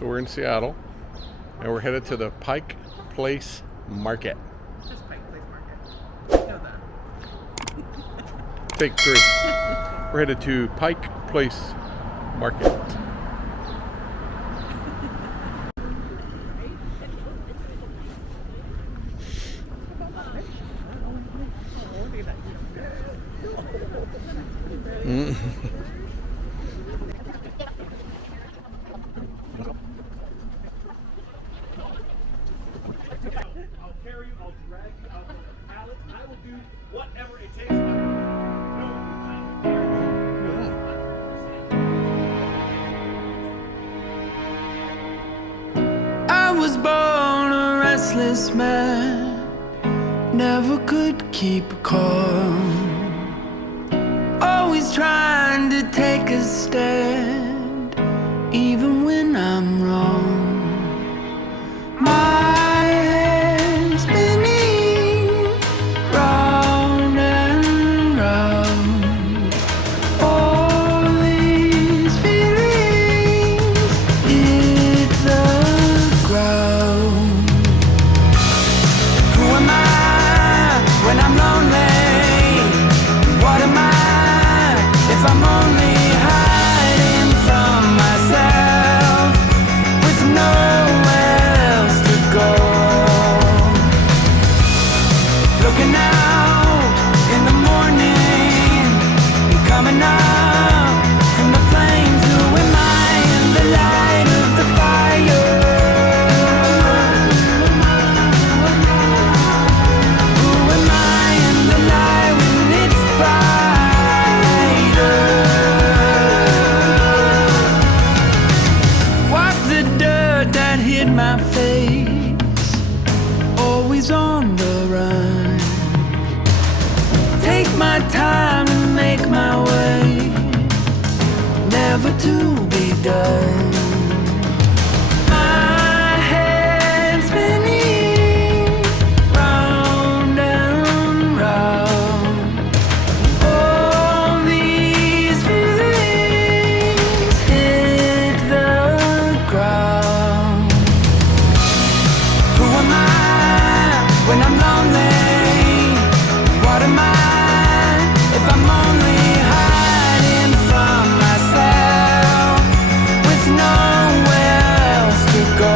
So we're in Seattle, and we're headed to the Pike Place Market. Just Pike Place Market. You know that. Take 3. We're headed to Pike Place Market. I'll carry you, I'll drag you out on the pallet. I will do whatever it takes. I was born a restless man, never could keep calm, always trying to take a stand, even when I'm wrong. My head spinning round and round, all these feelings hit the ground. Who am I when I'm lonely? What am I if I'm only hiding from myself with nowhere else to go? Looking out in the morning and coming up from the flames. Who am I in the light of the fire? Who am I in the light when it's brighter? Wipe the dirt that hit my face, always on the run. Take my time to make my way, never to be done. My head spinning round and round, all these feelings hit the ground. Who am I when I'm lonely? What am I if I'm only hiding from myself with nowhere else to go?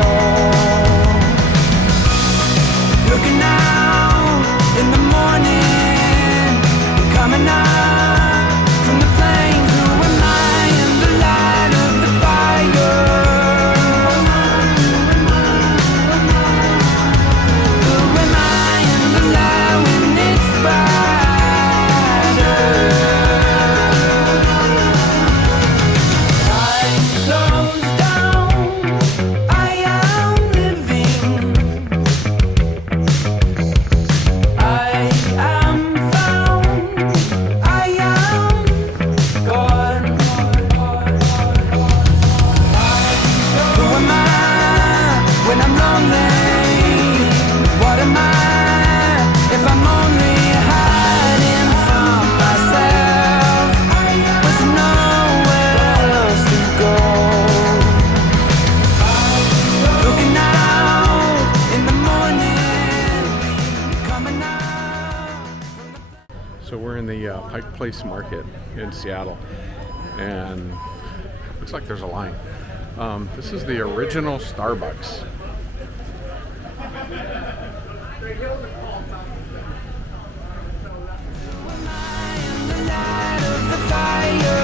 Looking out in the morning, coming up from the flames. Who am I in the light of the fire? Who am I in the light when it's brighter? Time slows down, I am living. I am found, I am gone. Who am I when I'm lonely? What am I if I'm only hiding from myself with nowhere else to go? Looking out in the morning, coming up. So we're in the Pike Place Market in Seattle, and looks like there's a line. This is the original Starbucks. In the light of the fire.